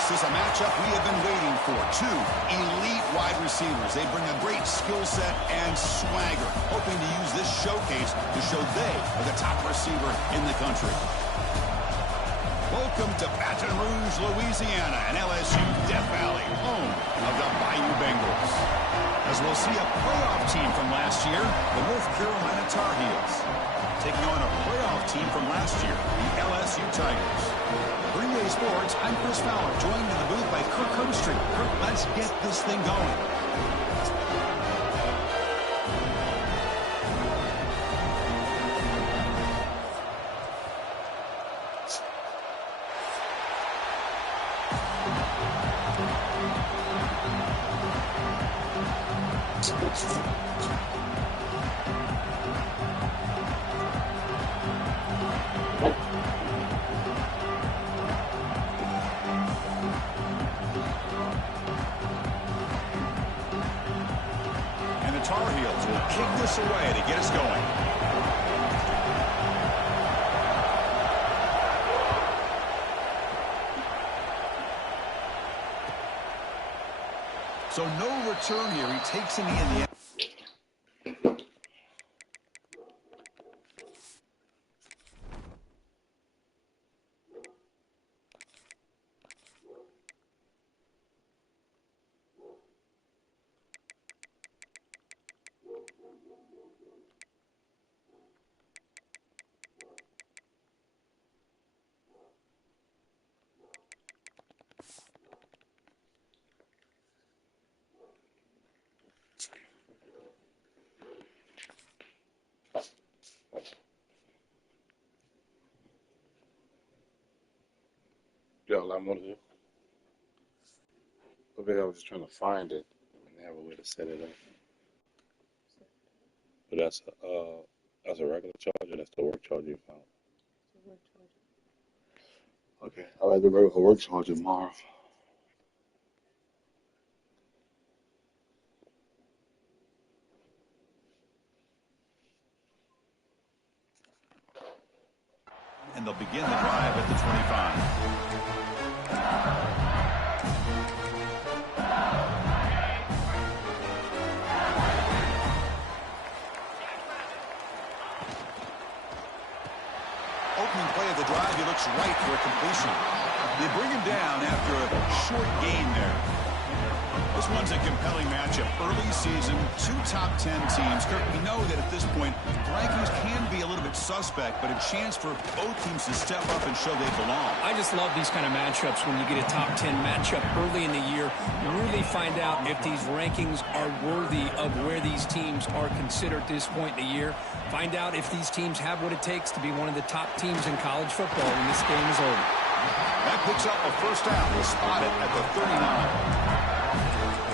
This is a matchup we have been waiting for. Two elite wide receivers. They bring a great skill set and swagger, hoping to use this showcase to show they are the top receiver in the country. Welcome to Baton Rouge, Louisiana, and LSU Death Valley, home of the Bayou Bengals. As we'll see a playoff team from last year, the North Carolina Tar Heels, taking on a playoff team from last year, the LSU Tigers. Green Bay Sports, I'm Chris Fowler, joined in the booth by Kirk Herbstreit. Kirk, let's get this thing going. Tar Heels will kick this away to get us going. So no return here. He takes a knee in the end. Got a lot more to do. I think I was just trying to find it and have a way to set it up. But that's a regular charger. That's the work charger you found. Okay, I'll have the regular work charger tomorrow. And they'll begin the drive at the 25. Opening play of the drive, he looks right for a completion. They bring him down after a short gain there. This one's a compelling matchup. Early season, two top 10 teams. Kirk, we know that at this point, the rankings can be a little bit suspect, but a chance for both teams to step up and show they belong. I just love these kind of matchups when you get a top 10 matchup early in the year. You really find out if these rankings are worthy of where these teams are considered at this point in the year. Find out if these teams have what it takes to be one of the top teams in college football when this game is over. That picks up a first down. We'll spot it at the 39.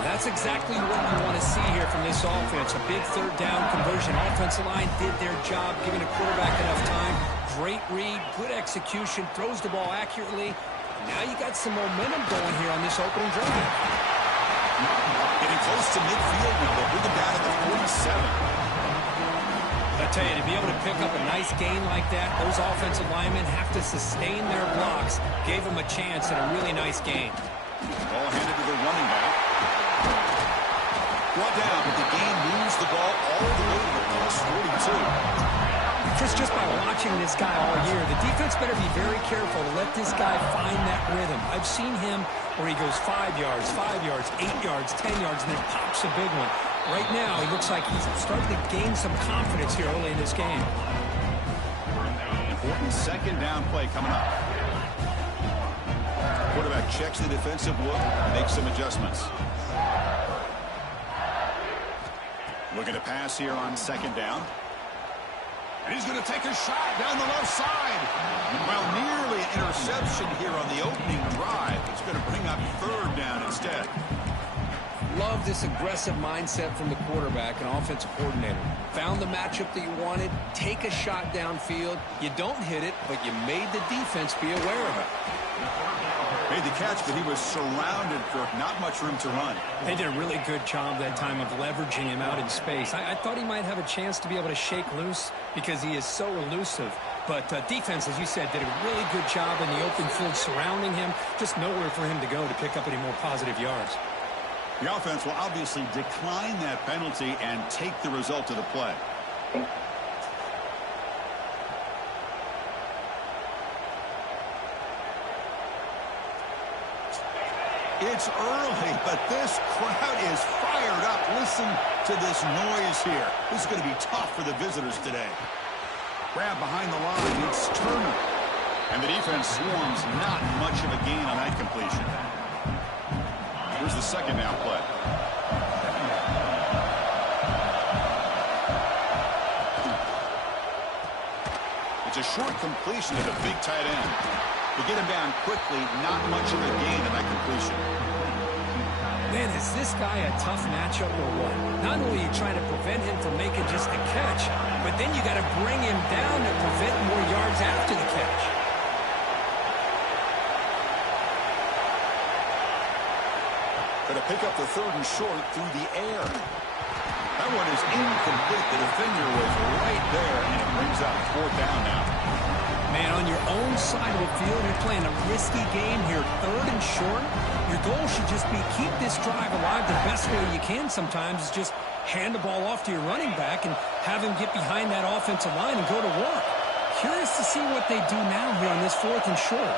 That's exactly what you want to see here from this offense. A big third down conversion. Offensive line did their job, giving the quarterback enough time. Great read, good execution, throws the ball accurately. Now you got some momentum going here on this opening drive. Getting close to midfield now. They'll bring him down at the 47. I tell you, to be able to pick up a nice gain like that, those offensive linemen have to sustain their blocks. Gave them a chance at a really nice gain. Ball handed to the running back. Brought down, but the game moves the ball all the way to the plus 42. Chris, just by watching this guy all year, the defense better be very careful to let this guy find that rhythm. I've seen him where he goes 5 yards, 8 yards, 10 yards, and then pops a big one. Right now, he looks like he's starting to gain some confidence here early in this game. Important second down play coming up. Quarterback checks the defensive look, makes some adjustments. Looking to pass here on second down. And he's going to take a shot down the left side. Well, nearly an interception here on the opening drive. It's going to bring up third down instead. love this aggressive mindset from the quarterback and offensive coordinator. Found the matchup that you wanted, take a shot downfield. You don't hit it, but you made the defense be aware of it. Made the catch, but he was surrounded for not much room to run. They did a really good job that time of leveraging him out in space. I thought he might have a chance to be able to shake loose because he is so elusive. But defense, as you said, did a really good job in the open field surrounding him. Just nowhere for him to go to pick up any more positive yards. The offense will obviously decline that penalty and take the result of the play. It's early, but this crowd is fired up. Listen to this noise here. This is going to be tough for the visitors today. Grab behind the line. It's Turner. And the defense swarms. Not much of a gain on that completion. Here's the second down play. It's a short completion to the big tight end. To get him down quickly, not much of a gain in that completion. Man, is this guy a tough matchup or what? Not only are you trying to prevent him from making just a catch, but then you got to bring him down to prevent more yards after the catch. Going to pick up the third and short through the air. That one is incomplete. The defender was right there, and it brings up fourth down now. Man, on your own side of the field, you're playing a risky game here. Third and short. Your goal should just be keep this drive alive the best way you can sometimes is just hand the ball off to your running back and have him get behind that offensive line and go to work. Curious to see what they do now here on this fourth and short.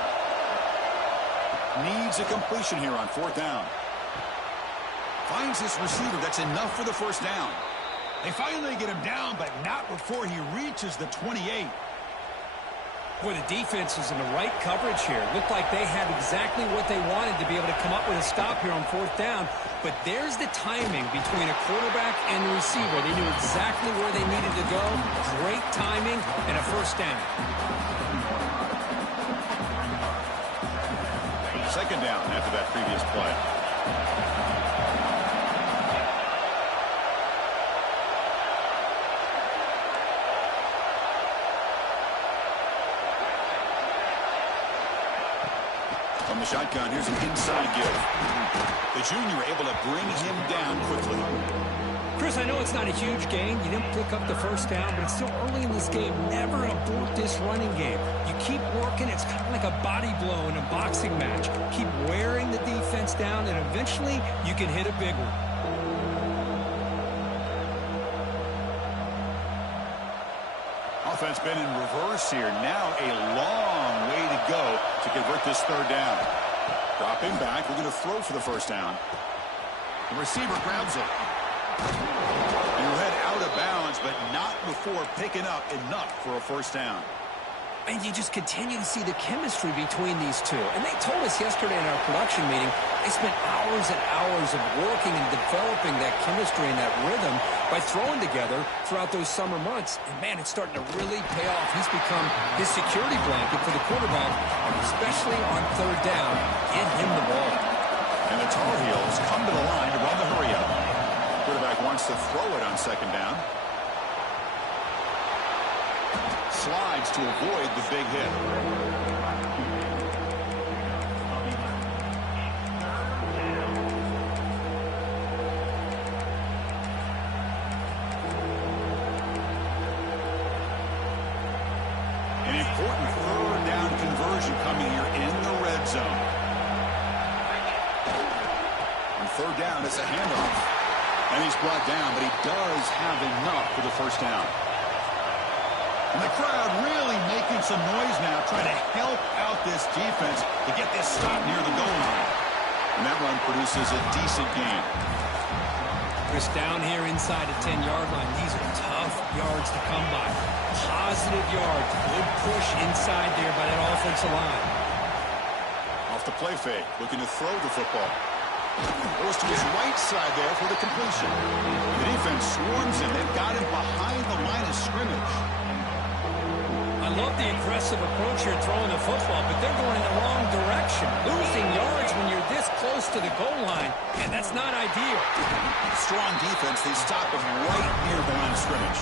Needs a completion here on fourth down. Finds his receiver. That's enough for the first down. They finally get him down, but not before he reaches the 28. Boy, the defense was in the right coverage here. Looked like they had exactly what they wanted to be able to come up with a stop here on fourth down. But there's the timing between a quarterback and the receiver. They knew exactly where they needed to go. Great timing and a first down. Second down after that previous play. From the shotgun, here's an inside give. The junior able to bring him down quickly. Chris, I know it's not a huge gain. You didn't pick up the first down, but it's still early in this game. Never abort this running game. You keep working. It's kind of like a body blow in a boxing match. Keep wearing the defense down, and eventually you can hit a big one. Offense been in reverse here. Now a long way to go to convert this third down. Dropping back. We're going to throw for the first down. The receiver grabs it. He'll head out of bounds, but not before picking up enough for a first down. And you just continue to see the chemistry between these two. And they told us yesterday in our production meeting, they spent hours and hours of working and developing that chemistry and that rhythm by throwing together throughout those summer months. And, man, it's starting to really pay off. He's become his security blanket for the quarterback, and especially on third down, get him the ball. And the Tar Heels come to the line to run the hurry-up. Quarterback wants to throw it on second down. Slides to avoid the big hit. An important third down conversion coming here in the red zone. On third down, it's a handoff. And he's brought down, but he does have enough for the first down. And the crowd really making some noise now, trying to help out this defense to get this stop near the goal line. And that run produces a decent gain. Chris, down here inside the 10-yard line, these are tough yards to come by. Positive yards, good push inside there by that offensive line. Off the play fake, looking to throw the football. Goes to his right side there for the completion. And the defense swarms him. They've got him behind the line of scrimmage. I love the aggressive approach here throwing the football, but they're going in the wrong direction. Losing yards when you're this close to the goal line, and that's not ideal. Strong defense. They stop him right near the line of scrimmage.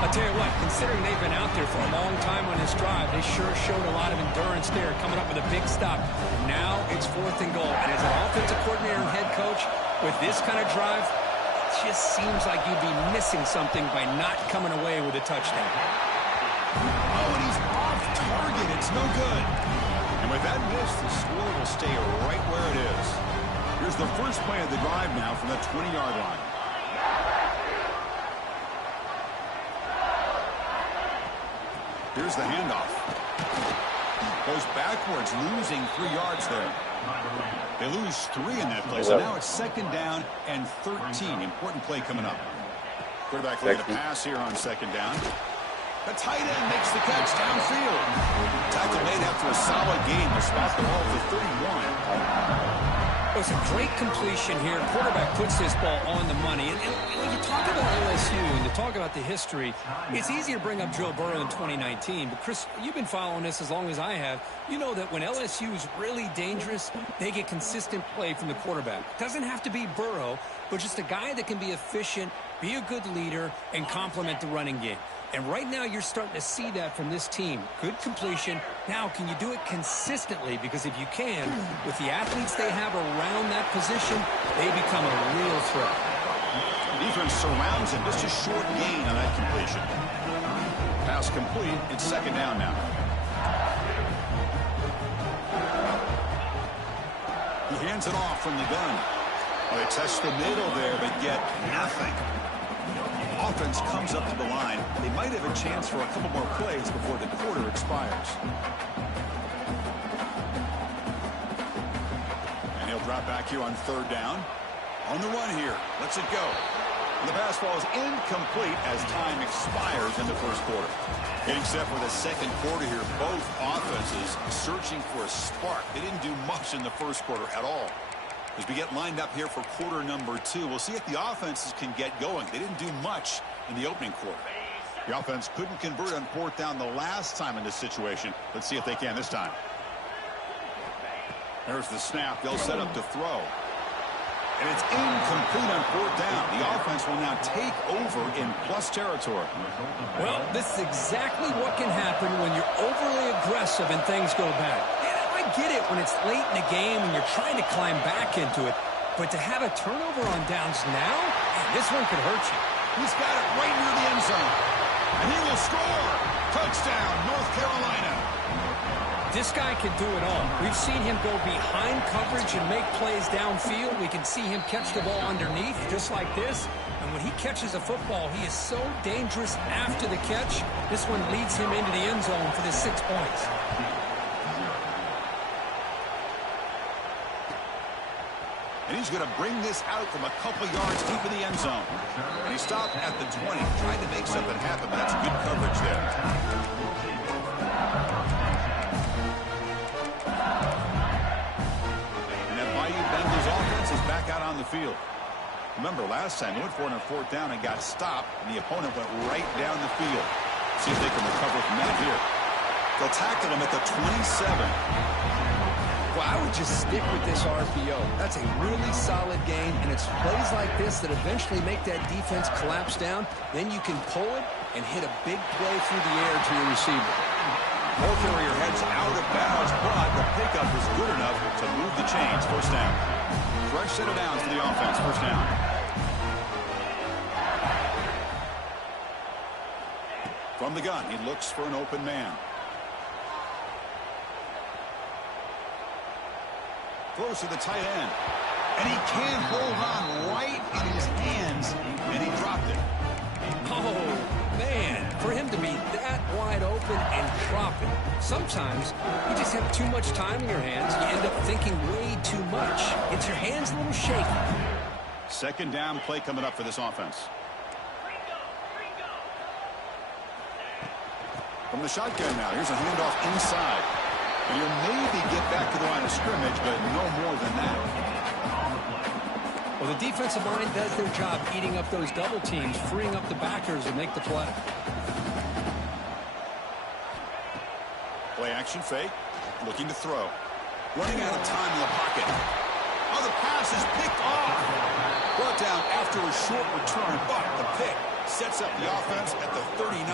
I'll tell you what, considering they've been out there for a long time on this drive, they sure showed a lot of endurance there, coming up with a big stop. Now it's 4th and goal. And as an offensive coordinator and head coach, with this kind of drive, it just seems like you'd be missing something by not coming away with a touchdown. Oh, and he's off target. It's no good. And with that miss, the score will stay right where it is. Here's the first play of the drive now from the 20-yard line. Here's the handoff. Goes backwards, losing 3 yards there. They lose 3 in that play, so now it's 2nd down and 13. Important play coming up. Quarterback looking to pass here on 2nd down. The tight end makes the catch downfield. Tackle made after a solid gain. They spot the ball at the 31. It was a great completion here. Quarterback puts this ball on the money. And when you talk about LSU and you talk about the history, it's easy to bring up Joe Burrow in 2019. But, Chris, you've been following this as long as I have. You know that when LSU is really dangerous, they get consistent play from the quarterback. Doesn't have to be Burrow, but just a guy that can be efficient, be a good leader, and complement the running game. And right now you're starting to see that from this team. Good completion. Now, can you do it consistently? Because if you can, with the athletes they have around that position, they become a real threat. Defense surrounds him. Just a short gain on that completion. Pass complete. It's 2nd down now. He hands it off from the gun. Well, they test the middle there, but get nothing. Offense comes up to the line. They might have a chance for a couple more plays before the quarter expires. And he'll drop back here on 3rd down. On the run here. Lets it go. And the pass ball is incomplete as time expires in the 1st quarter. Getting set for the 2nd quarter here. Both offenses searching for a spark. They didn't do much in the 1st quarter at all. As we get lined up here for quarter number 2, we'll see if the offenses can get going. They didn't do much in the opening quarter. The offense couldn't convert on 4th down the last time in this situation. Let's see if they can this time. There's the snap. They'll set up to throw. And it's incomplete on 4th down. The offense will now take over in plus territory. Well, this is exactly what can happen when you're overly aggressive and things go bad. I get it when it's late in the game and you're trying to climb back into it. But to have a turnover on downs now, man, this one could hurt you. He's got it right near the end zone. And he will score. Touchdown, North Carolina. This guy can do it all. We've seen him go behind coverage and make plays downfield. We can see him catch the ball underneath just like this. And when he catches a football, he is so dangerous after the catch. This one leads him into the end zone for the 6 points. And he's going to bring this out from a couple yards deep in the end zone. And he stopped at the 20, trying to make something happen. That's good coverage there. And that Bayou Bengals offense is back out on the field. Remember, last time they went for it on 4th down and got stopped, and the opponent went right down the field. See if they can recover from that here. They'll tackle him at the 27. Well, I would just stick with this RPO. That's a really solid game, and it's plays like this that eventually make that defense collapse down. Then you can pull it and hit a big play through the air to your receiver. Ball carrier heads out of bounds, but the pickup is good enough to move the chains. 1st down. Fresh set of downs for the offense. 1st down. From the gun, he looks for an open man. Throws to the tight end. And he can't hold on right in his hands. And he dropped it. Oh, man. For him to be that wide open and drop it. Sometimes you just have too much time in your hands. You end up thinking way too much. Gets your hands a little shaky. 2nd down play coming up for this offense. From the shotgun now. Here's a handoff inside. And you'll maybe get back to the line of scrimmage, but no more than that. Well, the defensive line does their job eating up those double teams, freeing up the backers to make the play. Play action fake. Looking to throw. Running out of time in the pocket. Oh, the pass is picked off. Brought down after a short return, but the pick sets up the offense at the 39.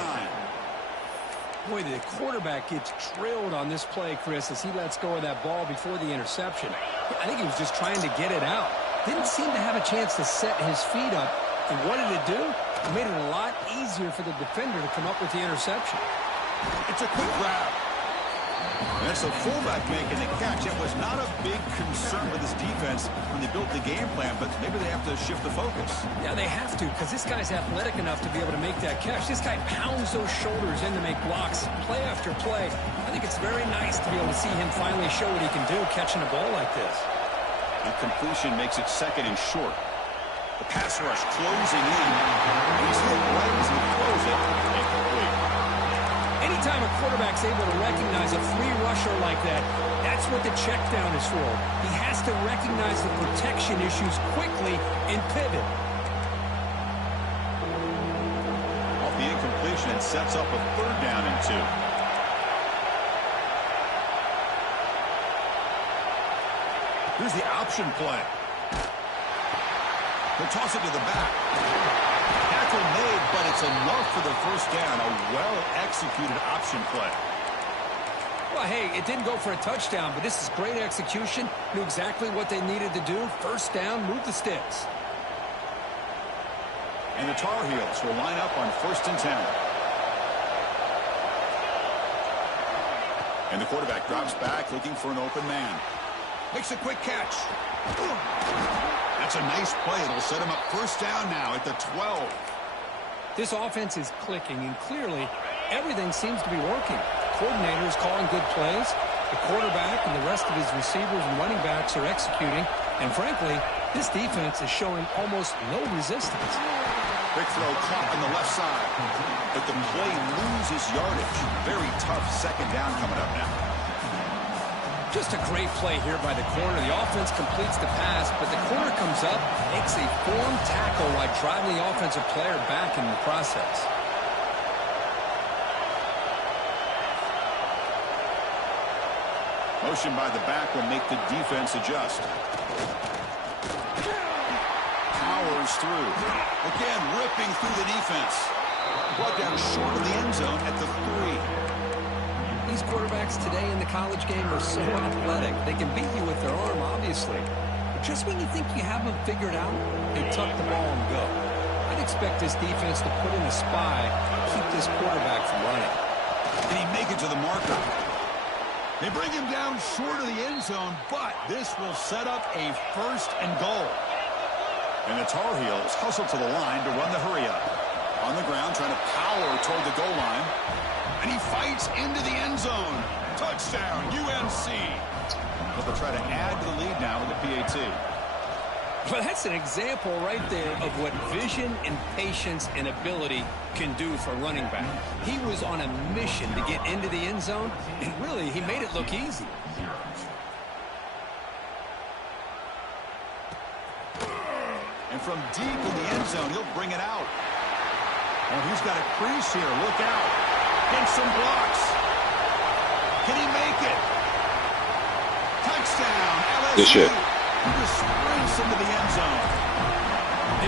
Boy, the quarterback gets drilled on this play, Chris, as he lets go of that ball before the interception. I think he was just trying to get it out. Didn't seem to have a chance to set his feet up. And what did it do? It made it a lot easier for the defender to come up with the interception. It's a quick grab. And that's the fullback making the catch. It was not a big concern with his defense when they built the game plan, but maybe they have to shift the focus. Yeah, they have to, because this guy's athletic enough to be able to make that catch. This guy pounds those shoulders in to make blocks play after play. I think it's very nice to be able to see him finally show what he can do catching a ball like this. The completion makes it second and short. The pass rush closing in. He's hit right as he throws it. Incomplete. Anytime a quarterback's able to recognize a free rusher like that, that's what the check down is for. He has to recognize the protection issues quickly and pivot. Off the incompletion, it sets up a 3rd down and 2. Here's the option play. He'll toss it to the back. Tackle made, but it's enough for the 1st down. A well-executed option play. Well, hey, it didn't go for a touchdown, but this is great execution. Knew exactly what they needed to do. 1st down, move the sticks. And the Tar Heels will line up on 1st and 10. And the quarterback drops back, looking for an open man. Makes a quick catch. That's a nice play. It'll set him up 1st down now at the 12. This offense is clicking, and clearly everything seems to be working. The coordinator is calling good plays. The quarterback and the rest of his receivers and running backs are executing. And frankly, this defense is showing almost no resistance. Quick throw caught on the left side. But the play loses yardage. Very tough 2nd down coming up now. Just a great play here by the corner. The offense completes the pass, but the corner comes up, makes a form tackle while driving the offensive player back in the process. Motion by the back will make the defense adjust. Powers through. Again, ripping through the defense. Brought down short of the end zone at the 3. These quarterbacks today in the college game are so athletic. They can beat you with their arm, obviously. But just when you think you have them figured out, they tuck the ball and go. I'd expect this defense to put in a spy, keep this quarterback from running. Did he make it to the marker? They bring him down short of the end zone, but this will set up a 1st and goal. And the Tar Heels hustle to the line to run the hurry up. On the ground, trying to power toward the goal line. And he fights into the end zone. Touchdown, UNC. But they'll try to add to the lead now with the PAT. Well, that's an example right there of what vision and patience and ability can do for a running back. He was on a mission to get into the end zone, and really, he made it look easy. And from deep in the end zone, he'll bring it out. Oh, he's got a crease here. Look out. And some blocks. Can he make it? Touchdown, LSU. Good shit. He just sprints into the end zone.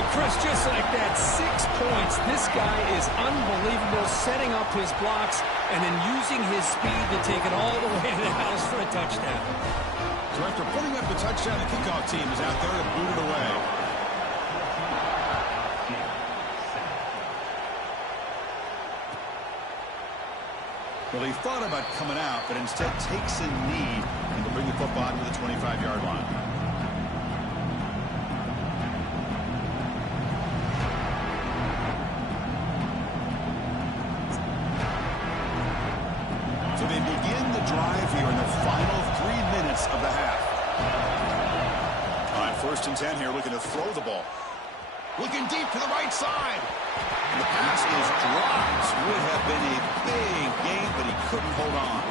And Chris, just like that, 6 points. This guy is unbelievable, setting up his blocks and then using his speed to take it all the way to the house for a touchdown. So after putting up the touchdown, the kickoff team is out there to boot it away. Well, he thought about coming out, but instead takes a knee and will bring the football to the 25-yard line. So they begin the drive here in the final 3 minutes of the half. All right, 1st and 10 here, looking to throw the ball. Looking deep to the right side. And the pass is dropped. Would have been a big gain, but he couldn't hold on.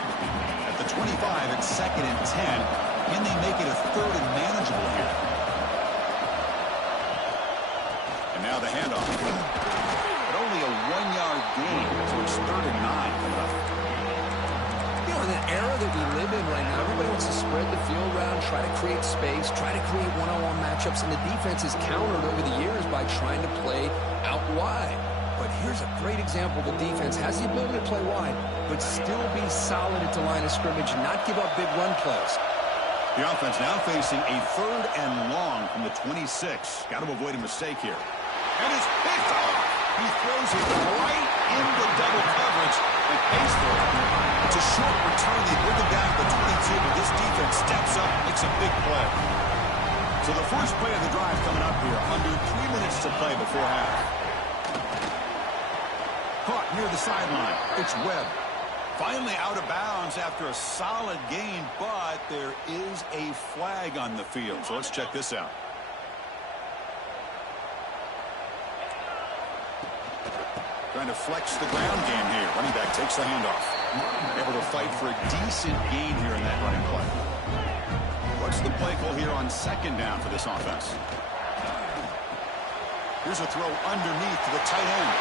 At the 25, it's 2nd and 10. Can they make it a 3rd and manageable here? And now the handoff. But only a 1-yard gain, so it's 3rd and 9 coming up. You know, in an era that we live in right now, everybody wants to spread the field around, try to create space, try to create one-on-one matchups, and the defense is countered over the years by trying to play out wide. But here's a great example. The defense has the ability to play wide, but still be solid at the line of scrimmage and not give up big run plays. The offense now facing a 3rd and long from the 26. Got to avoid a mistake here. And it's picked off. He throws it right into double coverage and pays for it. It's a short return. They bring him down to the 22, but this defense steps up, makes a big play. So the first play of the drive coming up here, under 3 minutes to play before half. Caught near the sideline. It's Webb. Finally out of bounds after a solid gain, but there is a flag on the field. So let's check this out. Trying to flex the ground game here. Running back takes the handoff. Able to fight for a decent gain here in that running play. What's the play call here on 2nd down for this offense? Here's a throw underneath to the tight end.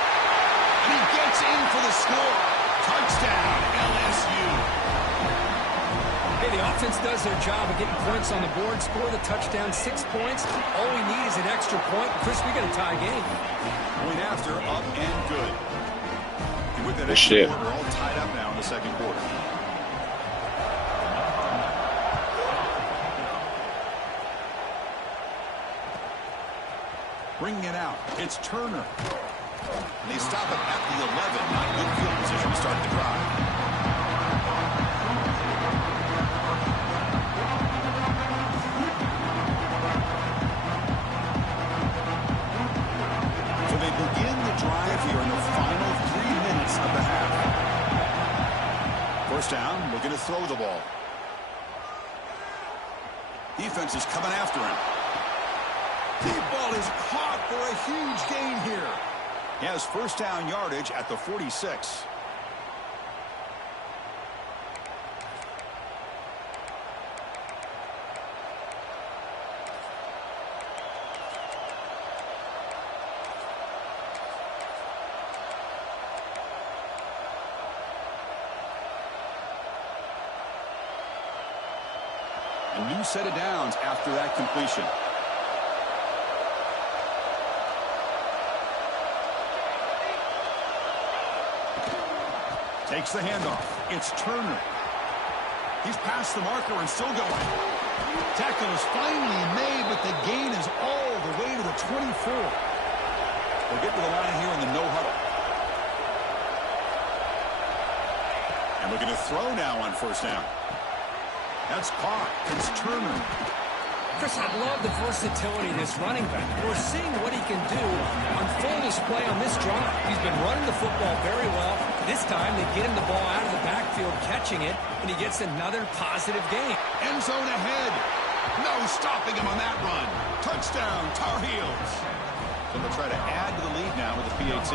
And he gets in for the score. Touchdown, LSU. Hey, the offense does their job of getting points on the board, score the touchdown, 6 points. All we need is an extra point. Chris, we got a tie game. Point after, up and good. And with that extra point, we're all tied up now in the 2nd quarter. Bringing it out, it's Turner. And they stop it at the 11. Not good field position to start the drive. So they begin the drive here in the final 3 minutes of the half. 1st down, looking to throw the ball. Defense is coming after him. Deep ball is caught for a huge gain here. He has 1st down yardage at the 46. A new set of downs after that completion. Takes the handoff. It's Turner. He's past the marker and still going. Tackle is finally made, but the gain is all the way to the 24. They'll get to the line here in the no huddle. And looking to throw now on 1st down. That's caught. It's Turner. Chris, I love the versatility of this running back. We're seeing what he can do on full display on this drive. He's been running the football very well. This time, they get him the ball out of the backfield, catching it, and he gets another positive gain. End zone ahead. No stopping him on that run. Touchdown, Tar Heels. So they'll try to add to the lead now with the PAT.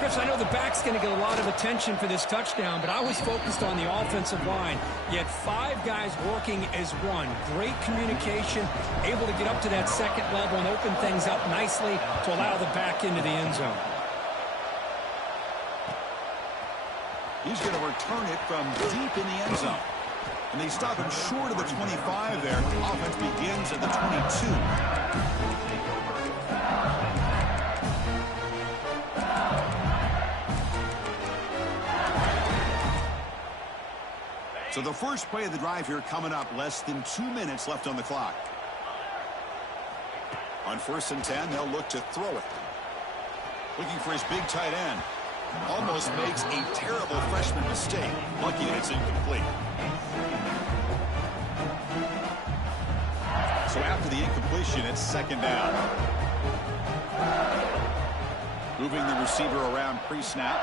Chris, I know the back's going to get a lot of attention for this touchdown, but I was focused on the offensive line. You had 5 guys working as one. Great communication, able to get up to that 2nd level and open things up nicely to allow the back into the end zone. He's going to return it from deep in the end zone. And they stop him short of the 25 there. Offense begins at the 22. So the first play of the drive here coming up, less than 2 minutes left on the clock. On 1st and 10, they'll look to throw it. Looking for his big tight end. Almost makes a terrible freshman mistake. Lucky that it's incomplete. So after the incompletion, it's 2nd down. Moving the receiver around pre-snap.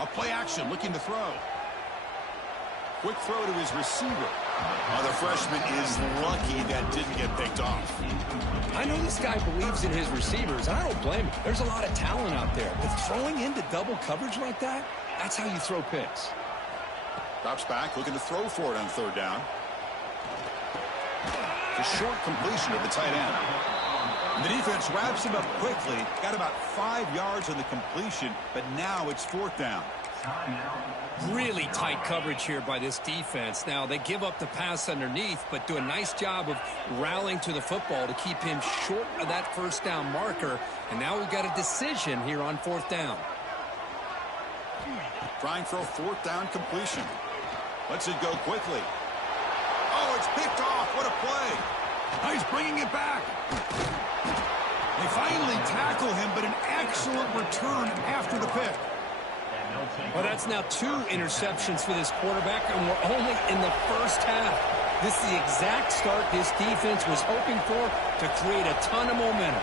A play action, looking to throw. Quick throw to his receiver. The freshman is lucky that didn't get picked off. I know this guy believes in his receivers, and I don't blame him. There's a lot of talent out there. But throwing into double coverage like that, that's how you throw picks. Drops back, looking to throw for it on 3rd down. The short completion of the tight end. And the defense wraps him up quickly. Got about 5 yards on the completion, but now it's 4th down. Really tight coverage here by this defense. Now, they give up the pass underneath, but do a nice job of rallying to the football to keep him short of that first down marker. And now we've got a decision here on fourth down. Trying for a fourth down completion. Lets it go quickly. Oh, it's picked off. What a play. Now he's bringing it back. They finally tackle him, but an excellent return after the pick. Well, that's now 2 interceptions for this quarterback, and we're only in the first half. This is the exact start this defense was hoping for to create a ton of momentum.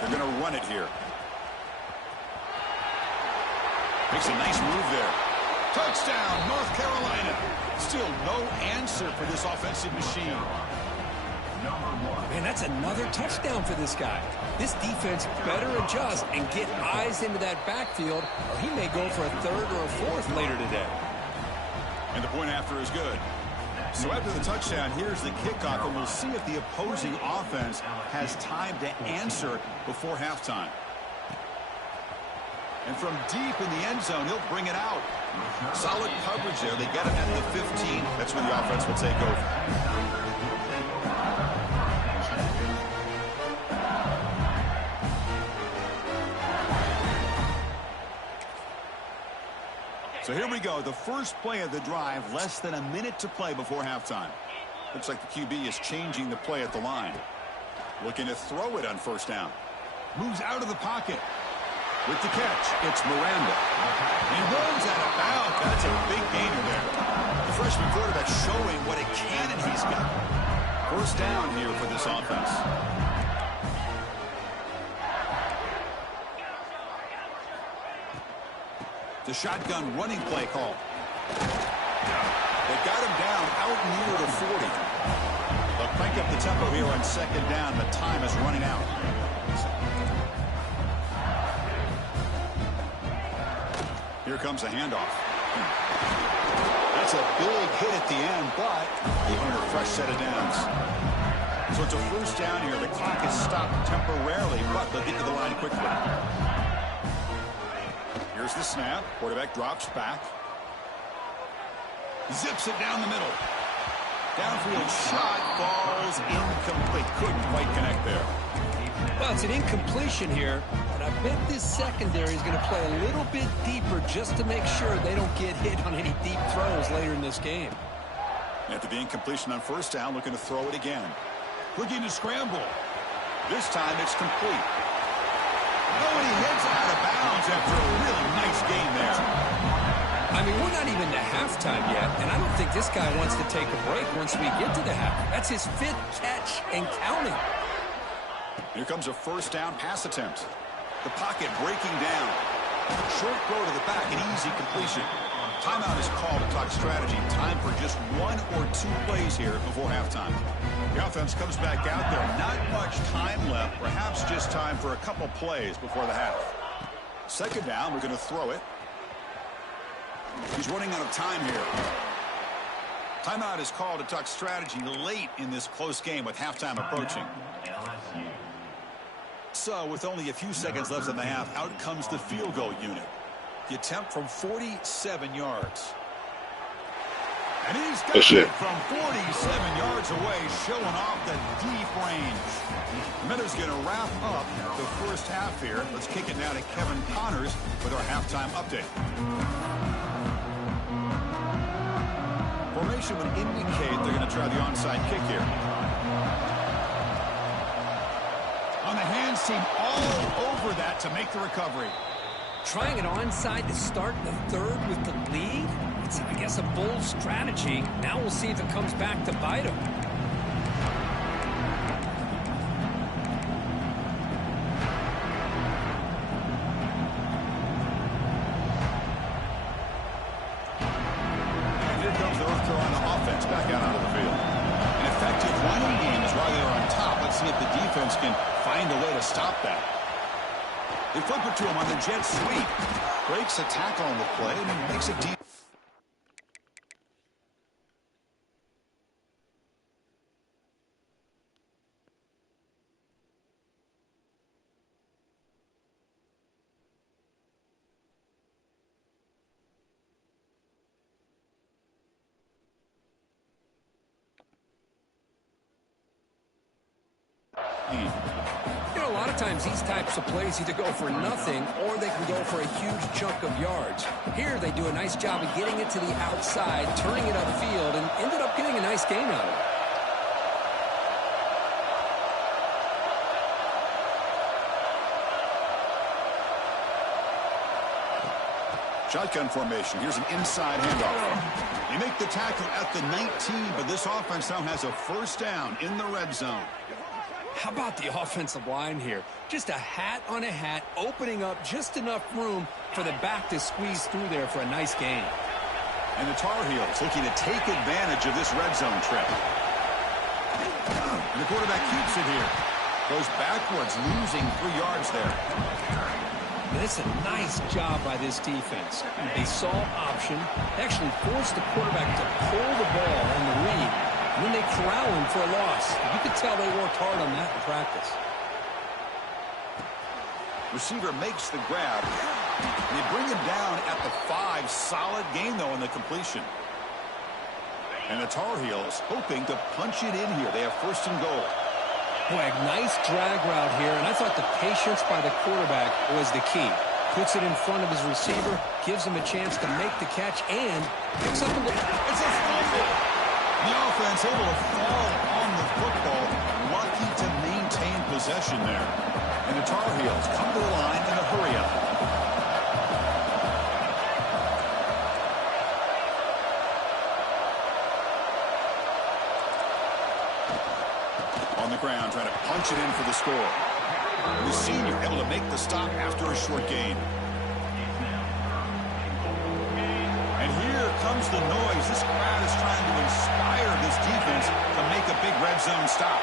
They're going to run it here. Makes a nice move there. Touchdown, North Carolina. Still no answer for this offensive machine. Man, that's another touchdown for this guy. This defense better adjust and get eyes into that backfield, or he may go for a third or a fourth later today. And the point after is good. So after the touchdown, here's the kickoff, and we'll see if the opposing offense has time to answer before halftime. And from deep in the end zone, he'll bring it out. Solid coverage there. They get him at the 15. That's when the offense will take over. So here we go, the first play of the drive, less than a minute to play before halftime. Looks like the QB is changing the play at the line. Looking to throw it on first down. Moves out of the pocket. With the catch, it's Miranda. He runs out of bounds. That's a big gainer there. The freshman quarterback showing what a cannon he's got. First down here for this offense. The shotgun running play call. They got him down out near the 40. They'll crank up the tempo here on second down. The time is running out. Here comes a handoff. That's a big hit at the end, but they earn a fresh set of downs. So it's a first down here. The clock is stopped temporarily, but they'll get to the line quickly. Here's the snap. Quarterback drops back. Zips it down the middle. Downfield shot falls incomplete. Couldn't quite connect there. Well, it's an incompletion here, but I bet this secondary is going to play a little bit deeper just to make sure they don't get hit on any deep throws later in this game. After the incompletion on first down, looking to throw it again. Looking to scramble. This time it's complete. Oh, and he hits out of bounds after a really nice game there. I mean, we're not even to halftime yet, and I don't think this guy wants to take a break once we get to the half. That's his 5th catch and counting. Here comes a first down pass attempt. The pocket breaking down. Short throw to the back, an easy completion. Timeout is called to talk strategy. Time for just 1 or 2 plays here before halftime. The offense comes back out there. Not much time left. Perhaps just time for a couple plays before the half. Second down, we're going to throw it. He's running out of time here. Timeout is called to talk strategy late in this close game with halftime approaching. So with only a few seconds left in the half, out comes the field goal unit. The attempt from 47 yards. And he's got it from 47 yards away, showing off the deep range. Miller's going to wrap up the first half here. Let's kick it now to Kevin Connors with our halftime update. Formation would indicate they're going to try the onside kick here. On the hands team all over that to make the recovery. Trying it onside to start the third with the lead? It's, I guess, a bold strategy. Now we'll see if it comes back to bite him. And here comes the North Carolina offense back out onto the field. An effective running game is why they're on top. Let's see if the defense can find a way to stop that. They flip it to him on the jet sweep. Breaks a tackle on the play and makes it deep. gain. You know, a lot of times these types of plays either go for nothing or they can go for a huge chunk of yards. Here they do a nice job of getting it to the outside, turning it upfield, and ended up getting a nice gain out of it. Shotgun formation. Here's an inside handoff. They make the tackle at the 19, but this offense now has a first down in the red zone. How about the offensive line here? Just a hat on a hat, opening up just enough room for the back to squeeze through there for a nice gain. And the Tar Heels looking to take advantage of this red zone trip. And the quarterback keeps it here. Goes backwards, losing 3 yards there. And it's a nice job by this defense. They saw option, actually forced the quarterback to pull the ball on the read, and then they corral him for a loss. You could tell they worked hard on that in practice. Receiver makes the grab. And they bring him down at the 5. Solid gain, though, in the completion. And the Tar Heels hoping to punch it in here. They have first and goal. Boy, a nice drag route here, and I thought the patience by the quarterback was the key. Puts it in front of his receiver, gives him a chance to make the catch, and picks up a little. It's a fumble. The offense able to fall on the football, lucky to maintain possession there. And the Tar Heels come to the line in a hurry-up. Ground, trying to punch it in for the score. The senior able to make the stop after a short gain. And here comes the noise. This crowd is trying to inspire this defense to make a big red zone stop.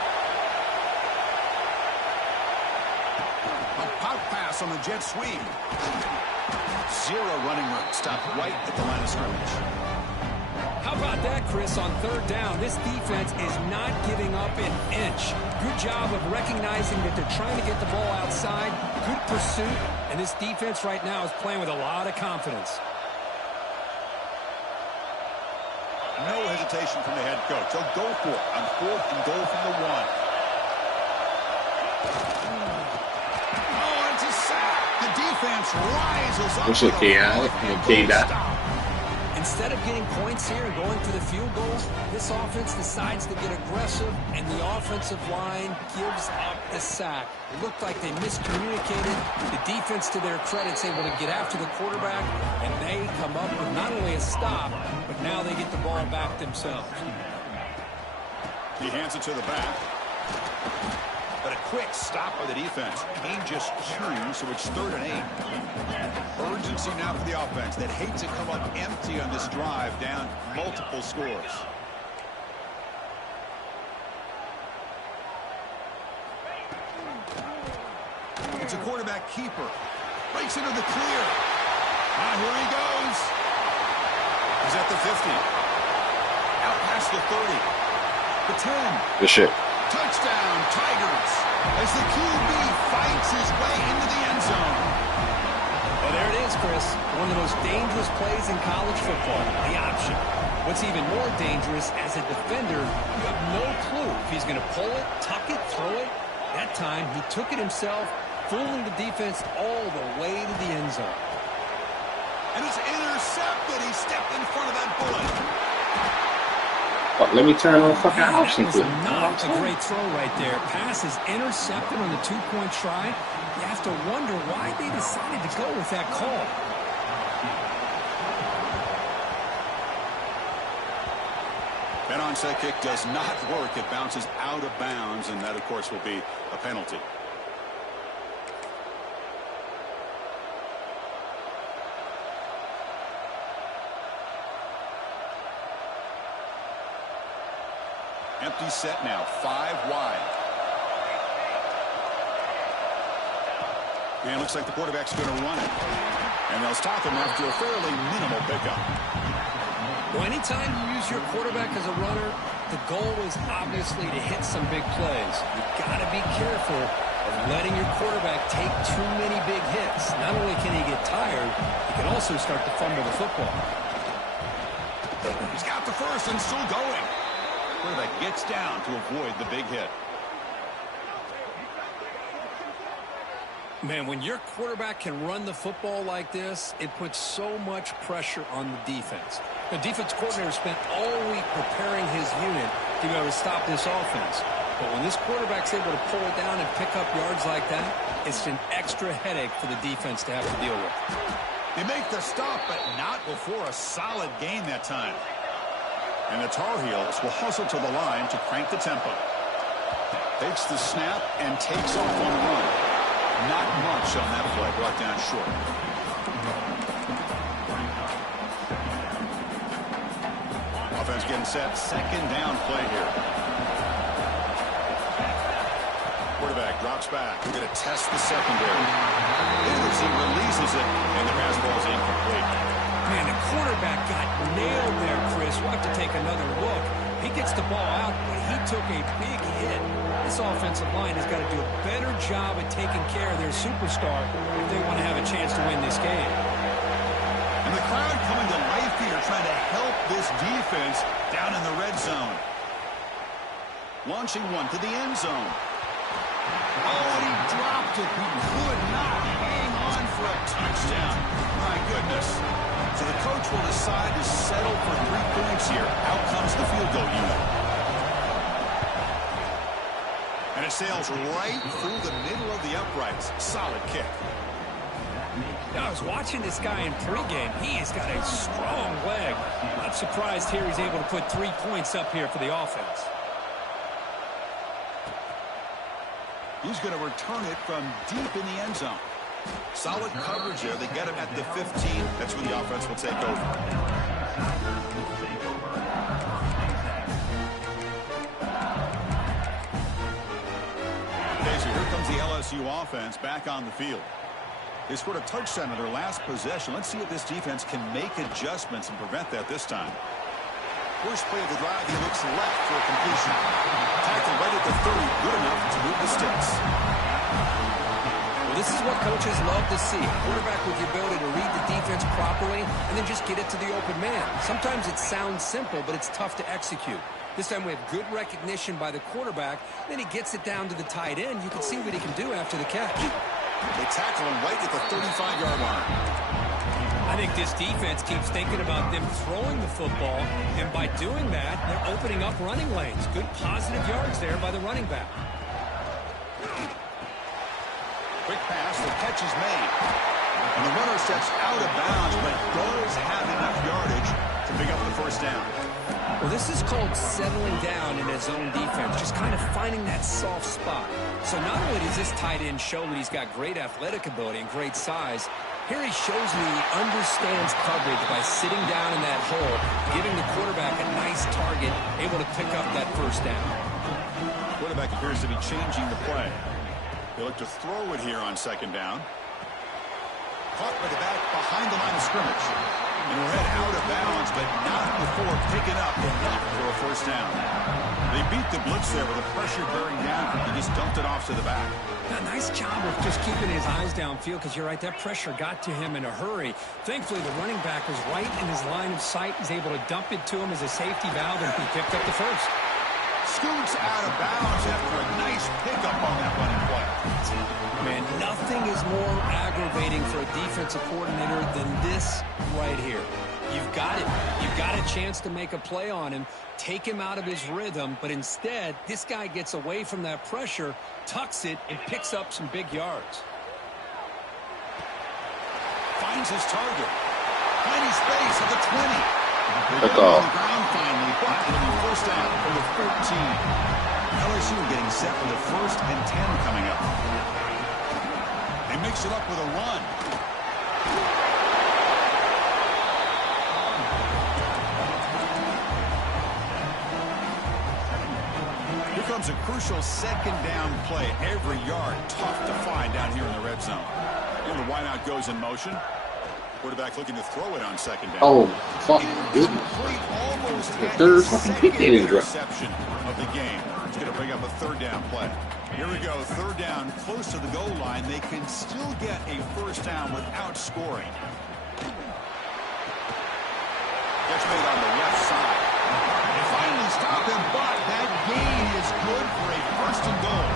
A pop pass on the jet sweep. 0 running room. Stopped right at the line of scrimmage. How about that, Chris, on 3rd down? This defense is not giving up an inch. Good job of recognizing that they're trying to get the ball outside. Good pursuit, and this defense right now is playing with a lot of confidence. No hesitation from the head coach. They'll go for it on 4th and goal from the 1. Oh, it's a sack. The defense rises up. Instead of getting points here and going to the field goal, this offense decides to get aggressive, and the offensive line gives up the sack. It looked like they miscommunicated. The defense, to their credit, is able to get after the quarterback, and they come up with not only a stop, but now they get the ball back themselves. He hands it to the back. But a quick stop by the defense. Gain just 2, so it's 3rd and 8. Urgency now for the offense that hates to come up empty on this drive, down multiple scores. It's a quarterback keeper. Breaks into the clear. Here he goes. He's at the 50. Out past the 30. The 10. Good shit. Touchdown, Tigers, as the QB fights his way into the end zone. Well, there it is, Chris. One of the most dangerous plays in college football, the option. What's even more dangerous, as a defender, you have no clue if he's going to pull it, tuck it, throw it. That time, he took it himself, fooling the defense all the way to the end zone. And it's intercepted. He stepped in front of that bullet. Let me turn on fucking options. That was not a great throw right there. Pass is intercepted on the 2-point try. You have to wonder why they decided to go with that call. That onside kick does not work. It bounces out of bounds, and that, of course, will be a penalty. Empty set now, 5 wide. And it looks like the quarterback's going to run it. And they'll stop him after a fairly minimal pickup. Well, anytime you use your quarterback as a runner, the goal is obviously to hit some big plays. You've got to be careful of letting your quarterback take too many big hits. Not only can he get tired, he can also start to fumble the football. He's got the first and still going. Quarterback gets down to avoid the big hit. Man, when your quarterback can run the football like this, it puts so much pressure on the defense. The defense coordinator spent all week preparing his unit to be able to stop this offense. But when this quarterback's able to pull it down and pick up yards like that, it's an extra headache for the defense to have to deal with. They make the stop, but not before a solid gain that time. And the Tar Heels will hustle to the line to crank the tempo. Takes the snap and takes off on the run. Not much on that play, brought down short. Offense getting set, second down play here. Quarterback drops back. We're going to test the secondary. He releases it, and the pass ball is incomplete. Man, the quarterback got nailed there, Chris. We'll have to take another look. He gets the ball out, but he took a big hit. This offensive line has got to do a better job at taking care of their superstar if they want to have a chance to win this game. And the crowd coming to life here, trying to help this defense down in the red zone. Launching one to the end zone. Oh, and he dropped it. He could not hang on for a touchdown. My goodness. So the coach will decide to settle for 3 points here. Out comes the field goal unit. And it sails right through the middle of the uprights. Solid kick. I was watching this guy in pregame. He has got a strong leg. I'm surprised here he's able to put 3 points up here for the offense. He's going to return it from deep in the end zone. Solid coverage there. They get him at the 15. That's where the offense will take over. Okay, so here comes the LSU offense back on the field. They scored a touchdown in their last possession. Let's see if this defense can make adjustments and prevent that this time. First play of the drive, he looks left for a completion. Tackle right at the 30, good enough to move the sticks. Well, this is what coaches love to see. A quarterback with the ability to read the defense properly and then just get it to the open man. Sometimes it sounds simple, but it's tough to execute. This time we have good recognition by the quarterback. Then he gets it down to the tight end. You can see what he can do after the catch. They tackle him right at the 35-yard line. I think this defense keeps thinking about them throwing the football, and by doing that, they're opening up running lanes. Good positive yards there by the running back. Quick pass, the catch is made. And the runner steps out of bounds, but does have enough yardage to pick up the first down. Well, this is called settling down in his own defense, just kind of finding that soft spot. So not only does this tight end show that he's got great athletic ability and great size, here he shows me he understands coverage by sitting down in that hole, giving the quarterback a nice target, able to pick up that first down. Quarterback appears to be changing the play. They look to throw it here on second down. Caught by the back behind the line of scrimmage. And we're head out of bounds, but not before picking up enough for a first down. They beat the blitz there with the pressure bearing down. He just dumped it off to the back. A nice job of just keeping his eyes downfield, because you're right, that pressure got to him in a hurry. Thankfully, the running back was right in his line of sight. He's able to dump it to him as a safety valve, and he picked up the first. Scoots out of bounds after a nice pickup on that running play. Man, nothing is more aggravating for a defensive coordinator than this right here. You've got it. You've got a chance to make a play on him, take him out of his rhythm, but instead, this guy gets away from that pressure, tucks it, and picks up some big yards. Finds his target. Tiny space at the 20. Pick off. On the ground finally, but it'll be first down for the 13. LSU getting set for the 1st and 10 coming up. They mix it up with a run. Here comes a crucial second down play. Every yard tough to find down here in the red zone. And the wideout goes in motion. Quarterback looking to throw it on second down. Oh, fucking goodness. Almost The third fucking pick they didn't drop. Interception of the game. It's going to bring up a third down play. Here we go, third down, close to the goal line. They can still get a first down without scoring. Gets made on the left side. They finally stop him, but that gain is good for a first and goal.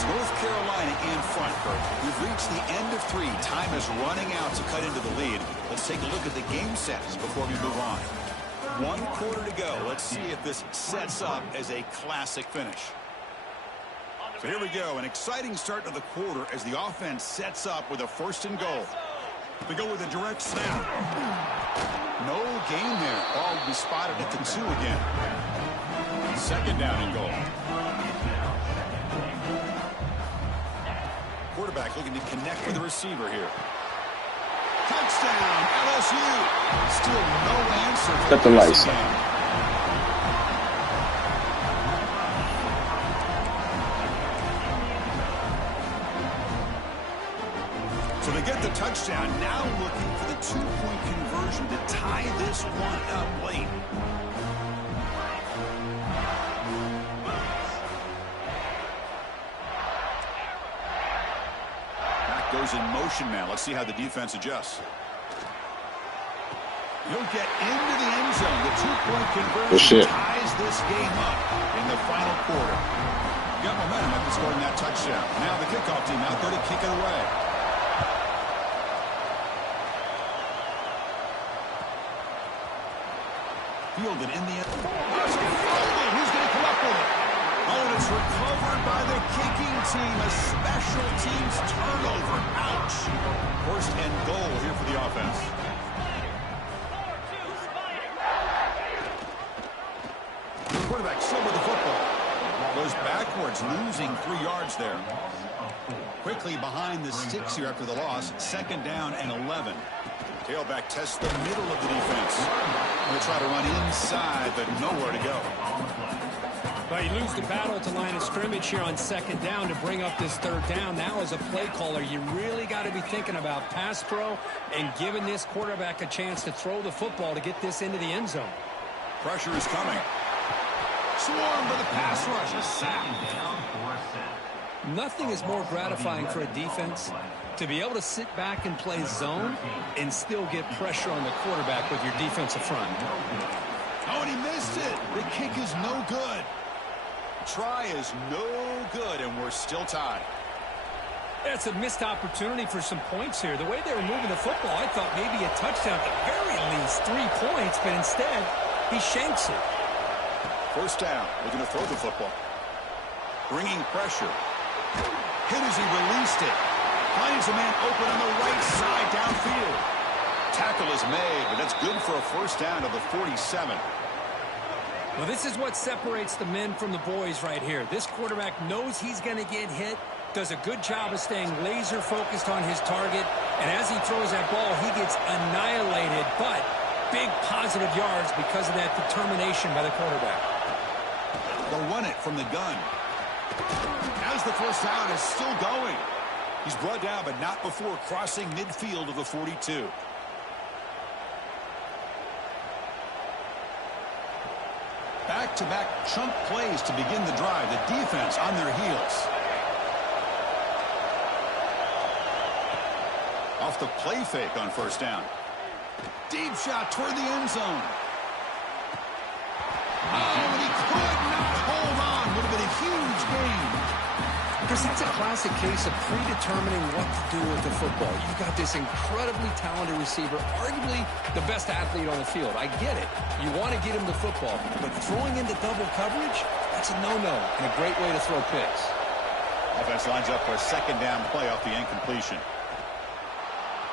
It's North Carolina in front, Bert. We've reached the end of 3. Time is running out to cut into the lead. Let's take a look at the game sets before we move on. 1 quarter to go. Let's see if this sets up as a classic finish. So here we go. An exciting start to the quarter as the offense sets up with a 1st and goal. We go with a direct snap. No gain there. Ball will be spotted at the 2 again. 2nd down and goal. Quarterback looking to connect with the receiver here. Touchdown, LSU. Still no answer for Cut the lights. So they get the touchdown. Now looking for the 2-point conversion to tie this one up late. Goes in motion now. Let's see how the defense adjusts. He'll get into the end zone. The 2-point conversion ties this game up in the final quarter. Got momentum after scoring that touchdown. Now the kickoff team out there to kick it away. Fielded in the end. Who's going to come up with it? Oh, and it's recovered by the kicking team. A special teams turnover. Ouch. 1st and goal here for the offense. Quarterback still with the football. Goes backwards, losing 3 yards there. Quickly behind the sticks here after the loss. 2nd down and 11. Tailback tests the middle of the defense. Going to try to run inside, but nowhere to go. Well, you lose the battle at the line of scrimmage here on 2nd down to bring up this 3rd down. Now, as a play caller, you really got to be thinking about pass pro and giving this quarterback a chance to throw the football to get this into the end zone. Pressure is coming. Swarmed by the pass rush. A sack. Nothing is more gratifying for a defense to be able to sit back and play zone and still get pressure on the quarterback with your defensive front. Oh, and he missed it. The kick is no good. Try is no good, and we're still tied. It's a missed opportunity for some points here. The way they were moving the football, I thought maybe a touchdown at the very least, 3 points, but instead, he shanks it. 1st down, looking to throw the football. Bringing pressure. Hit as he released it. Finds a man open on the right side downfield. Tackle is made, but that's good for a 1st down to the 47. Well, this is what separates the men from the boys right here. This quarterback knows he's going to get hit, does a good job of staying laser focused on his target, and as he throws that ball, he gets annihilated, but big positive yards because of that determination by the quarterback. They'll run it from the gun. As the 1st down is still going. He's brought down, but not before crossing midfield of the 42. Back-to-back chunk plays to begin the drive. The defense on their heels. Off the play fake on 1st down. Deep shot toward the end zone. Oh, and he could not hold on. Would have been a huge gain. Chris, that's a classic case of predetermining what to do with the football. You've got this incredibly talented receiver, arguably the best athlete on the field. I get it. You want to get him the football, but throwing into double coverage, that's a no-no and a great way to throw picks. Offense lines up for a 2nd down play off the incompletion.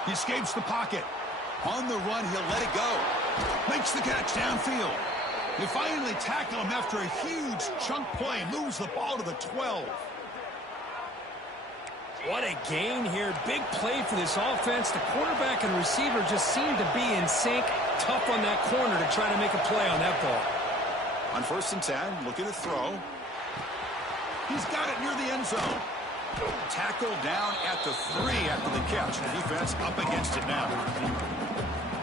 He escapes the pocket. On the run, he'll let it go. Makes the catch downfield. They finally tackle him after a huge chunk play. Moves the ball to the 12. What a gain here. Big play for this offense. The quarterback and receiver just seem to be in sync. Tough on that corner to try to make a play on that ball. On 1st and 10, looking to throw. He's got it near the end zone. Tackled down at the 3 after the catch. The defense up against it now.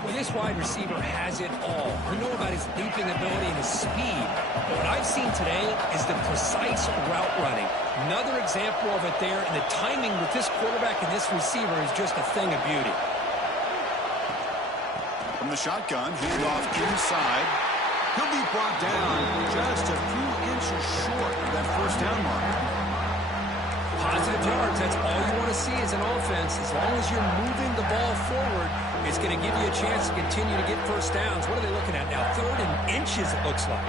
Well, this wide receiver has it all. We know about his leaping ability and his speed. But what I've seen today is the precise route running. Another example of it there, and the timing with this quarterback and this receiver is just a thing of beauty. From the shotgun, handoff inside. He'll be brought down just a few inches short of that 1st down mark. Positive yards, that's all you want to see as an offense. As long as you're moving the ball forward, it's going to give you a chance to continue to get first downs. What are they looking at now? 3rd and inches, it looks like.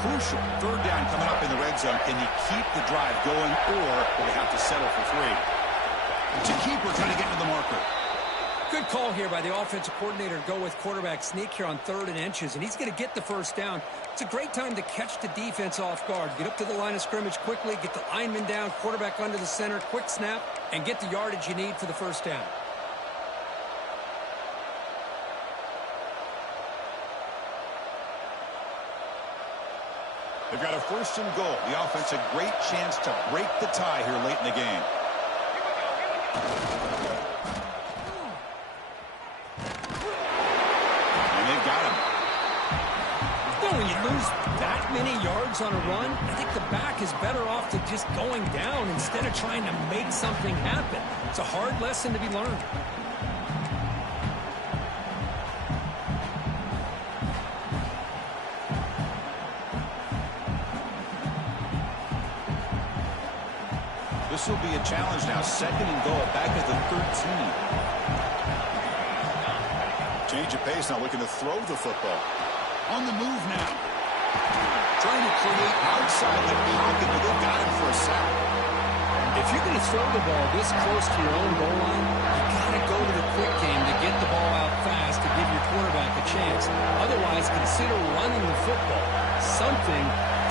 Crucial 3rd down coming up in the red zone. Can he keep the drive going, or will they have to settle for 3? It's a keeper trying to get to the marker. Good call here by the offensive coordinator to go with quarterback sneak here on 3rd and inches, and he's going to get the first down. It's a great time to catch the defense off guard. Get up to the line of scrimmage quickly, get the lineman down, quarterback under the center, quick snap, and get the yardage you need for the first down. They've got a 1st and goal. The offense a great chance to break the tie here late in the game. And they've got him. When you lose that many yards on a run, I think the back is better off to just going down instead of trying to make something happen. It's a hard lesson to be learned. This will be a challenge now. 2nd and goal back at the 13. Change of pace now, looking to throw the football. On the move now. Trying to create outside the pocket, but they've got him for a sack. If you're going to throw the ball this close to your own goal line, you got to go to the quick game to get the ball out fast to give your quarterback a chance. Otherwise, consider running the football. Something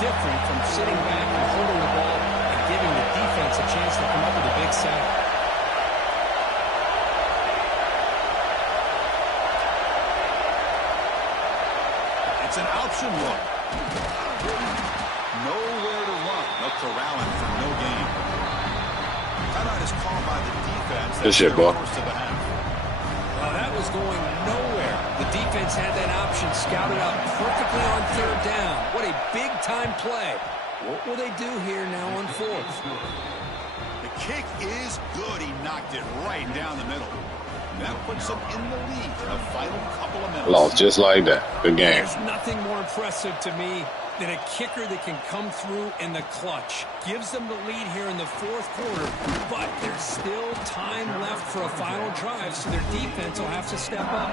different from sitting back and holding the ball and giving the defense a chance to come up with a big sack. It's an option look. Nowhere to run. No corralling for no gain. Timeout is called by the defense. Good shit, boy. Oh, that was going nowhere. The defense had that option scouted out perfectly on 3rd down. What a big-time play. What will they do here now on 4th? The kick is good. He knocked it right down the middle. That puts them in the lead for the final couple of minutes. Lost just like that. Good game. There's nothing more impressive to me than a kicker that can come through in the clutch. Gives them the lead here in the 4th quarter, but there's still time left for a final drive, so their defense will have to step up.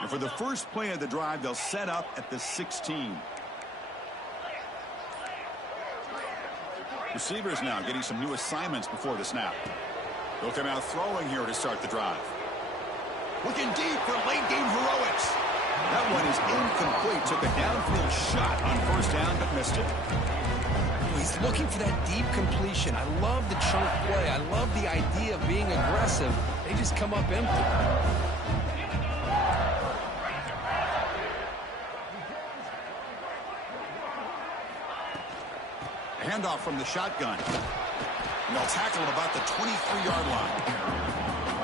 And for the first play of the drive, they'll set up at the 16. Receivers now getting some new assignments before the snap. They'll come out throwing here to start the drive. Looking deep for late game heroics. That one is incomplete. Took a downfield shot on 1st down, but missed it. He's looking for that deep completion. I love the chunk play. I love the idea of being aggressive. They just come up empty. Handoff from the shotgun. And they'll tackle at about the 23-yard line.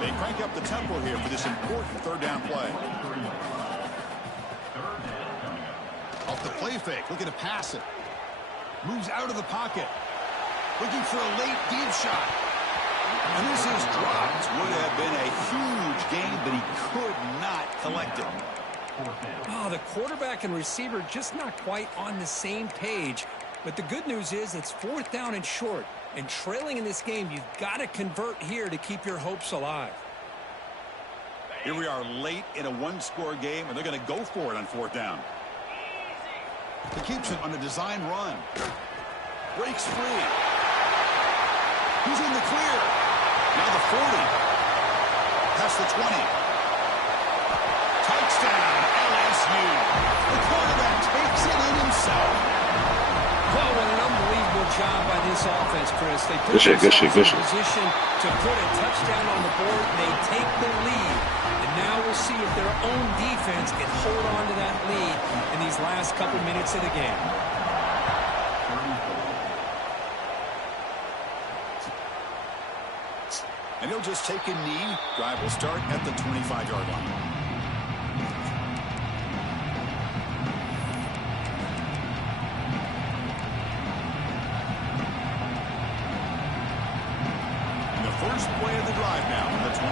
They crank up the tempo here for this important 3rd down play. Off the play fake, looking to pass it. Moves out of the pocket. Looking for a late deep shot. And this is dropped. Would have been a huge gain, but he could not collect it. Oh, the quarterback and receiver just not quite on the same page. But the good news is it's 4th down and short. And trailing in this game, you've got to convert here to keep your hopes alive. Here we are late in a 1-score game, and they're going to go for it on 4th down. He keeps it on a design run. Breaks free. He's in the clear. Now the 40. Past the 20. Touchdown, LSU. The quarterback takes it in himself. Well, what an unbelievable job by this offense, Chris. They put Good themselves shit. in position to put a touchdown on the board. They take the lead. And now we'll see if their own defense can hold on to that lead in these last couple minutes of the game. And he'll just take a knee. Drive will start at the 25-yard line. drive now from the 25.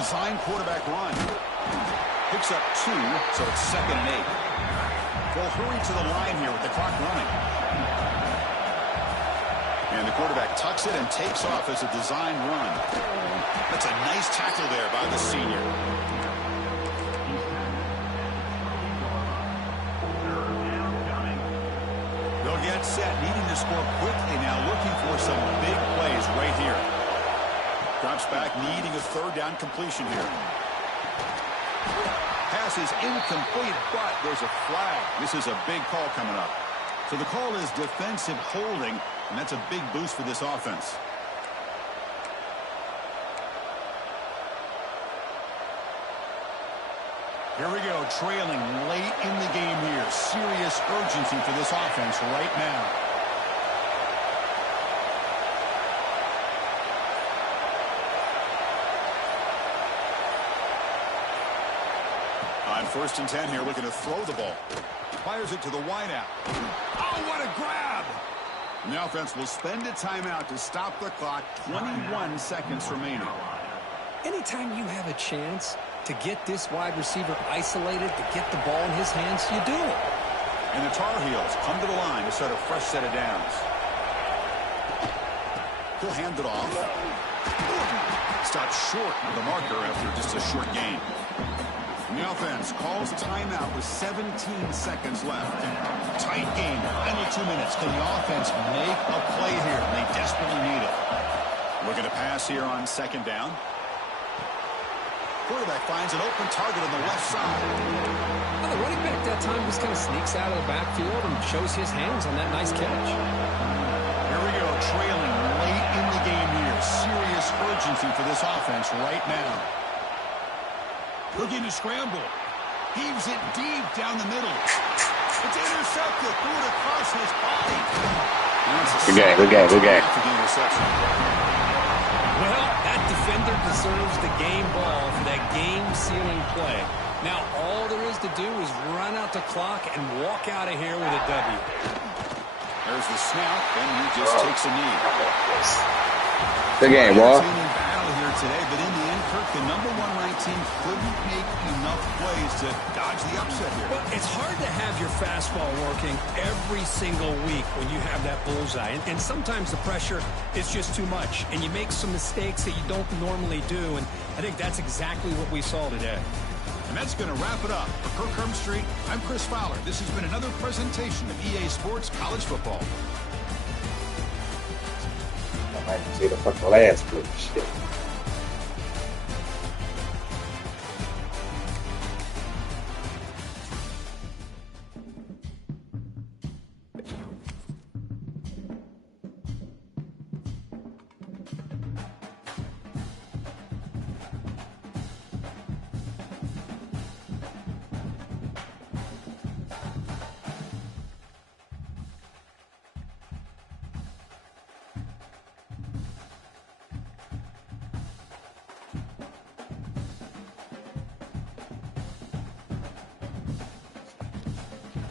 Design quarterback run. Picks up 2, so it's 2nd and 8. They'll hurry to the line here with the clock running. And the quarterback tucks it and takes off as a design run. That's a nice tackle there by the senior. They'll get set, needing to score quickly now, looking for some big plays right here. Drops back, needing a 3rd down completion here. Pass is incomplete, but there's a flag. This is a big call coming up. So the call is defensive holding, and that's a big boost for this offense. Here we go, trailing late in the game here. Serious urgency for this offense right now. On 1st and 10 here, looking to throw the ball. Fires it to the wideout. Oh, what a grab! And the offense will spend a timeout to stop the clock. 21 seconds remaining. Anytime you have a chance to get this wide receiver isolated, to get the ball in his hands, you do it. And the Tar Heels come to the line to set a fresh set of downs. He'll hand it off. Stopped short of the marker after just a short gain. And the offense calls timeout with 17 seconds left. Tight game, final 2 minutes. Can the offense make a play here? They desperately need it. Looking to pass here on 2nd down. Quarterback finds an open target on the left side. Well, the running back that time just kind of sneaks out of the backfield and shows his hands on that nice catch. Here we go, trailing late in the game here. Serious urgency for this offense right now. Looking to scramble. Heaves it deep down the middle. It's intercepted. Threw it across his body. Good game, good game, good game. Interception. Well, that defender deserves the game ball for that game-sealing play. Now, all there is to do is run out the clock and walk out of here with a W. There's the snap, and he just takes a knee. Good game, Raw. Battle here today, but in the end, Kirk, the #1 ranked team couldn't make enough plays to dodge the upset here. Well, it's hard to have your fastball working every single week when you have that bullseye. And sometimes the pressure is just too much, and you make some mistakes that you don't normally do. And I think that's exactly what we saw today. And that's going to wrap it up. For Kirk Herbstreit, I'm Chris Fowler. This has been another presentation of EA Sports College Football. I might say the fucking last play. Shit.